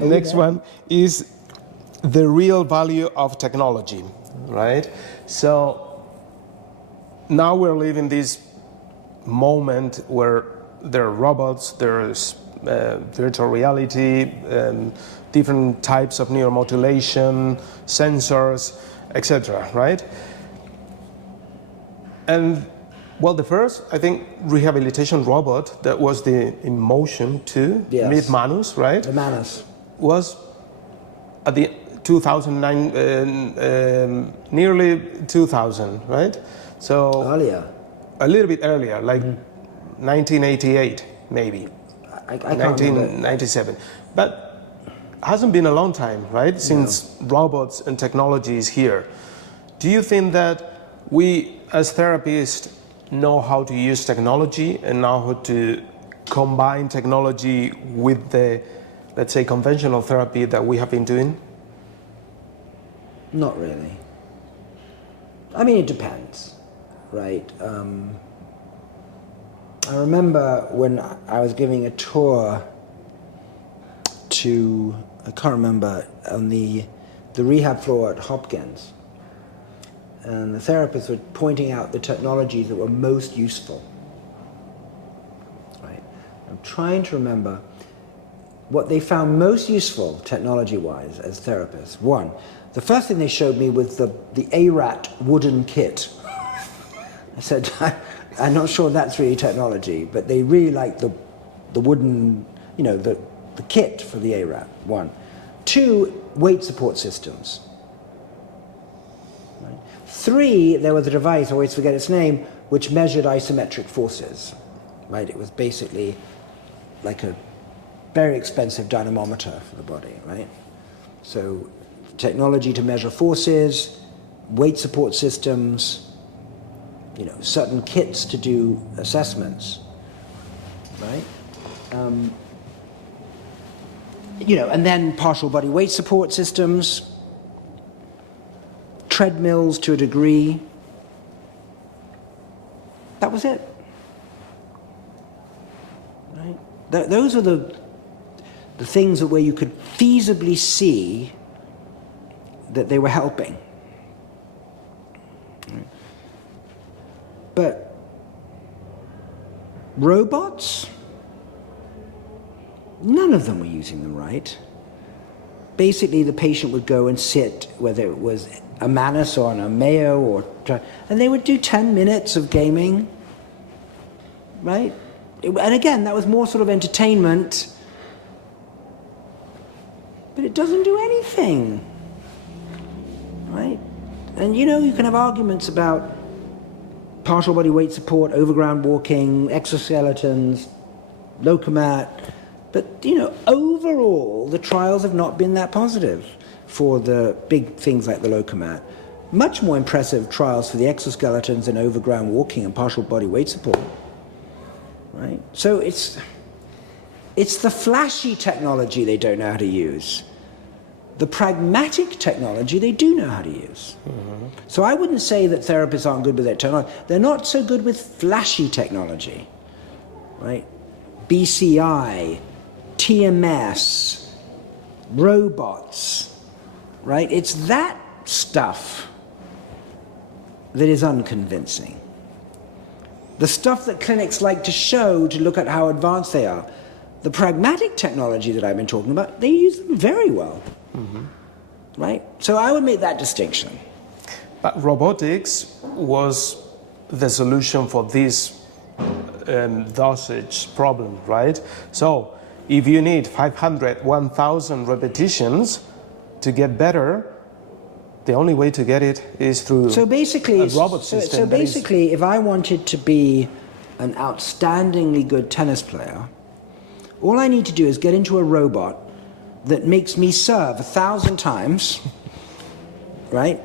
Next one is the real value of technology, right? So now we're living this moment where there are robots, there's virtual reality, different types of neuromodulation, sensors, etc., right? And well, the first, I think, rehabilitation robot that was the in motion too, Yes. Meet Manus, right? The Manus. Was at the 2009, nearly 2000, right? So Earlier. a little bit earlier, like 1988, maybe. I can't remember. 1997. But hasn't been a long time, right? Since robots and technology is here. Do you think that we as therapists know how to use technology and know how to combine technology with the, let's say, conventional therapy that we have been doing? Not really. I mean, it depends, right? I remember when I was giving a tour to, I can't remember, on the rehab floor at Hopkins, and the therapists were pointing out the technologies that were most useful. Right? I'm trying to remember what they found most useful technology-wise as therapists. One, the first thing they showed me was the ARAT wooden kit. I said, I'm not sure that's really technology, but they really liked the wooden, you know, the kit for the ARAT, one. Two, weight support systems. Right? Three, there was a device, I always forget its name, which measured isometric forces. Right? It was basically like a very expensive dynamometer for the body, right? So technology to measure forces, weight support systems, you know, certain kits to do assessments, right? You know, and then partial body weight support systems, treadmills to a degree. That was it. Right? Those are the things where you could feasibly see that they were helping. Right? But robots, none of them were using them right. Basically, the patient would go and sit, whether it was a Manus or a Mayo, and they would do 10 minutes of gaming, right? And again, that was more sort of entertainment, but it doesn't do anything, right? And you know, you can have arguments about partial body weight support, overground walking, exoskeletons, locomat, but you know, overall, the trials have not been that positive for the big things like the locomat. Much more impressive trials for the exoskeletons and overground walking and partial body weight support, right? So it's the flashy technology they don't know how to use. The pragmatic technology they do know how to use. Mm-hmm. So I wouldn't say that therapists aren't good with their technology. They're not so good with flashy technology, right? BCI, TMS, robots, right? It's that stuff that is unconvincing. The stuff that clinics like to show to look at how advanced they are. The pragmatic technology that I've been talking about, they use them very well. Mm-hmm. Right? So I would make that distinction. But robotics was the solution for this dosage problem, right? So if you need 500, 1,000 repetitions to get better, the only way to get it is through a robot system. So basically, if I wanted to be an outstandingly good tennis player, all I need to do is get into a robot that makes me serve 1,000 times, right?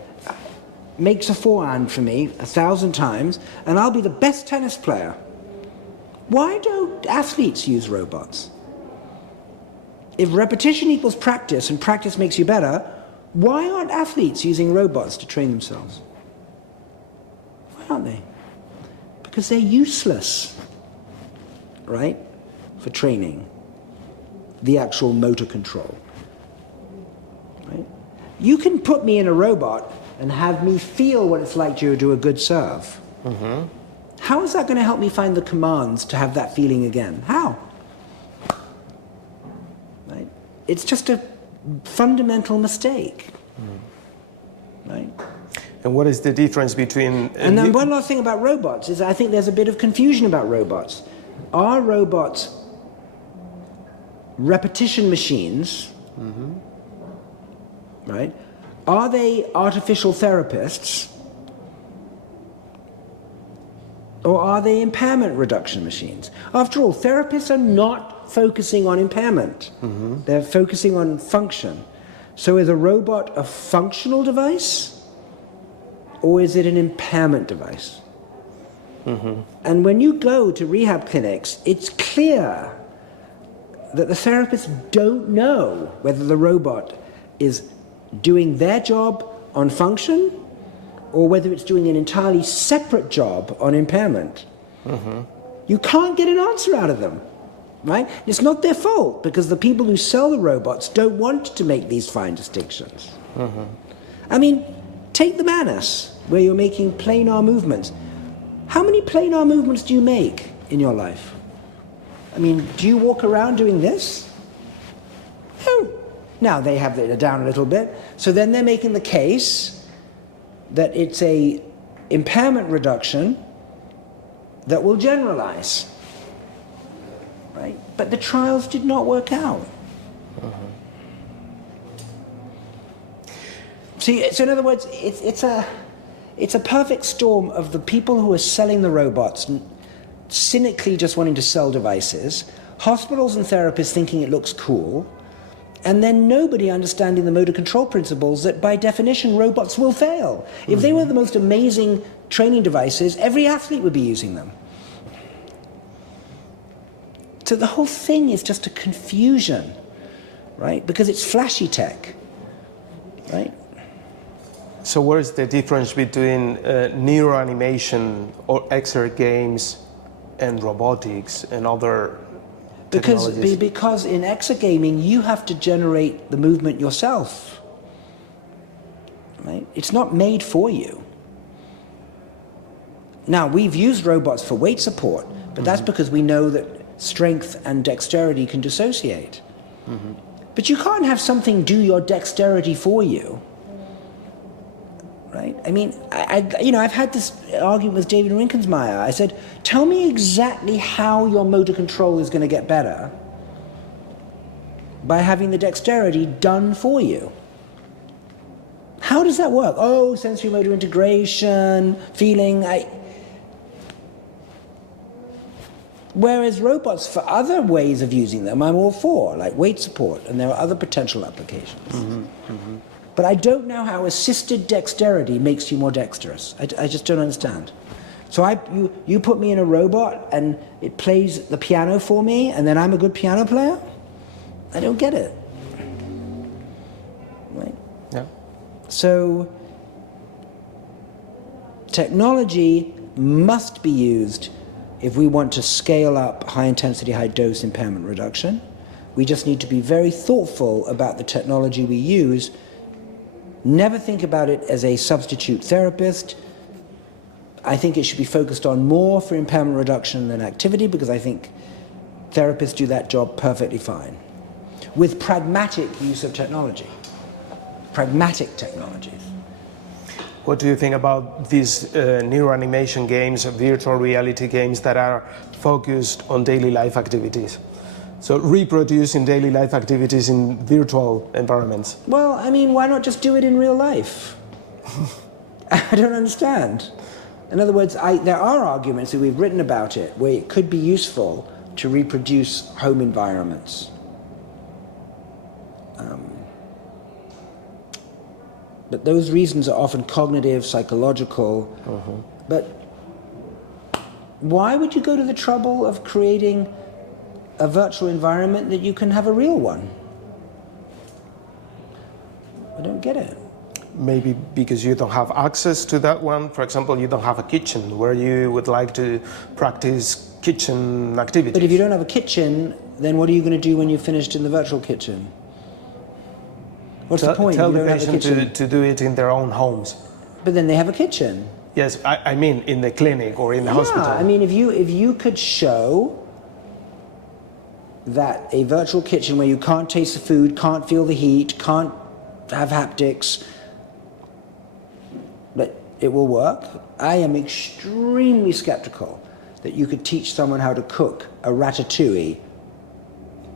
Makes a forehand for me 1,000 times, and I'll be the best tennis player. Why don't athletes use robots? If repetition equals practice and practice makes you better, why aren't athletes using robots to train themselves? Why aren't they? Because they're useless, right, for training. the actual motor control. Right? You can put me in a robot and have me feel what it's like to do a good serve. How is that going to help me find the commands to have that feeling again? How? Right? It's just a fundamental mistake. Right? And what is the difference between... And then one last thing about robots is I think there's a bit of confusion about robots. Are robots repetition machines? Right? Are they artificial therapists? Or are they impairment reduction machines? After all, therapists are not focusing on impairment. They're focusing on function. So is a robot a functional device? Or is it an impairment device? And when you go to rehab clinics, it's clear that the therapists don't know whether the robot is doing their job on function or whether it's doing an entirely separate job on impairment. You can't get an answer out of them, right? It's not their fault because the people who sell the robots don't want to make these fine distinctions. I mean, take the Manus, where you're making planar movements. How many planar movements do you make in your life? I mean, do you walk around doing this? No. Now they have it down a little bit. So then they're making the case that it's a impairment reduction that will generalize. Right? But the trials did not work out. See, so in other words, it's a perfect storm of the people who are selling the robots cynically just wanting to sell devices, hospitals and therapists thinking it looks cool, and then nobody understanding the motor control principles that by definition robots will fail. If they were the most amazing training devices, every athlete would be using them. So the whole thing is just a confusion, right? Because it's flashy tech, right? So where is the difference between neuroanimation or exercise games and robotics and other technologies? Because in exergaming you have to generate the movement yourself, right? It's not made for you. Now, we've used robots for weight support, but that's because we know that strength and dexterity can dissociate. But you can't have something do your dexterity for you. Right? I mean, I've had this argument with David Rinkensmeyer. I said, tell me exactly how your motor control is going to get better by having the dexterity done for you. How does that work? Oh, sensory motor integration, feeling. Whereas robots, for other ways of using them, I'm all for, like weight support, and there are other potential applications. But I don't know how assisted dexterity makes you more dexterous. I just don't understand. So you put me in a robot and it plays the piano for me and then I'm a good piano player? I don't get it. Right? Yeah. So technology must be used if we want to scale up high intensity, high dose impairment reduction. We just need to be very thoughtful about the technology we use. Never think about it as a substitute therapist. I think it should be focused on more for impairment reduction than activity because I think therapists do that job perfectly fine. With pragmatic use of technology. Pragmatic technologies. What do you think about these neuroanimation games, virtual reality games that are focused on daily life activities? So reproducing daily life activities in virtual environments. Well, I mean, why not just do it in real life? I don't understand. In other words, there are arguments that we've written about it where it could be useful to reproduce home environments. But those reasons are often cognitive, psychological. But why would you go to the trouble of creating a virtual environment that you can have a real one? I don't get it. Maybe because you don't have access to that one. For example, you don't have a kitchen where you would like to practice kitchen activities. But if you don't have a kitchen, then what are you going to do when you're finished in the virtual kitchen? What's the point? Tell You the don't have a patient kitchen. to do it in their own homes. But then they have a kitchen. Yes, I mean in the clinic or in the hospital. Yeah, I mean, if you could show that a virtual kitchen where you can't taste the food, can't feel the heat, can't have haptics, but it will work, I am extremely skeptical that you could teach someone how to cook a ratatouille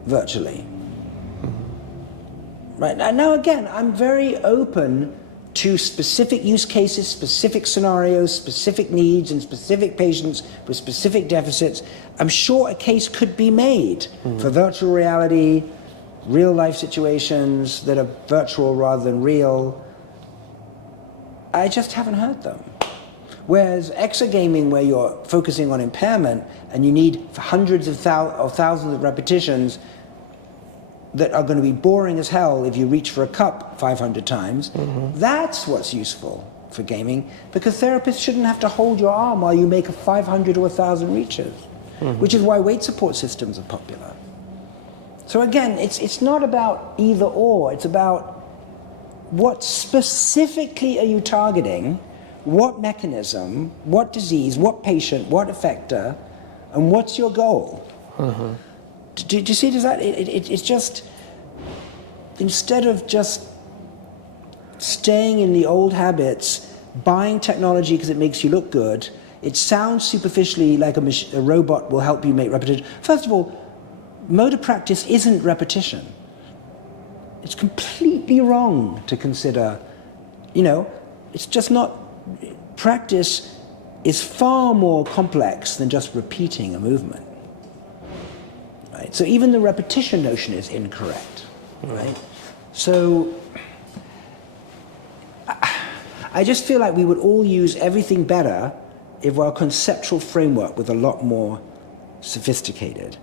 virtually. Right, now again, I'm very open to specific use cases, specific scenarios, specific needs, and specific patients with specific deficits. I'm sure a case could be made for virtual reality, real life situations that are virtual rather than real. I just haven't heard them. Whereas exergaming, where you're focusing on impairment and you need hundreds of thousands of repetitions that are going to be boring as hell if you reach for a cup 500 times, that's what's useful for gaming, because therapists shouldn't have to hold your arm while you make 500 or 1,000 reaches, which is why weight support systems are popular. So again, it's not about either or, it's about what specifically are you targeting, what mechanism, what disease, what patient, what effector, and what's your goal? Do you see, it's just, instead of just staying in the old habits, buying technology because it makes you look good, it sounds superficially like a robot will help you make repetition. First of all, motor practice isn't repetition. It's completely wrong to consider, it's just not, practice is far more complex than just repeating a movement. Right? So even the repetition notion is incorrect, right? So I just feel like we would all use everything better if our conceptual framework was a lot more sophisticated.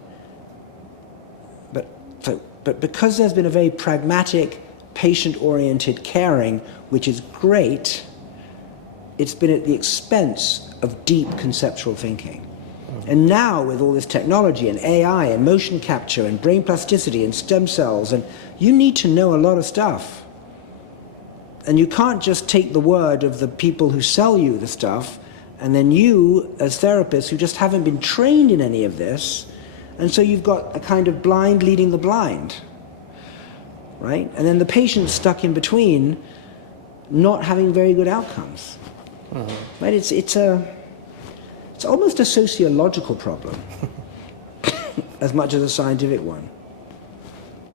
But because there's been a very pragmatic, patient-oriented caring, which is great, it's been at the expense of deep conceptual thinking. And now with all this technology and AI and motion capture and brain plasticity and stem cells, and you need to know a lot of stuff. And you can't just take the word of the people who sell you the stuff, and then you, as therapists who just haven't been trained in any of this, and so you've got a kind of blind leading the blind, right? And then the patient's stuck in between, not having very good outcomes. Right? It's almost a sociological problem as much as a scientific one.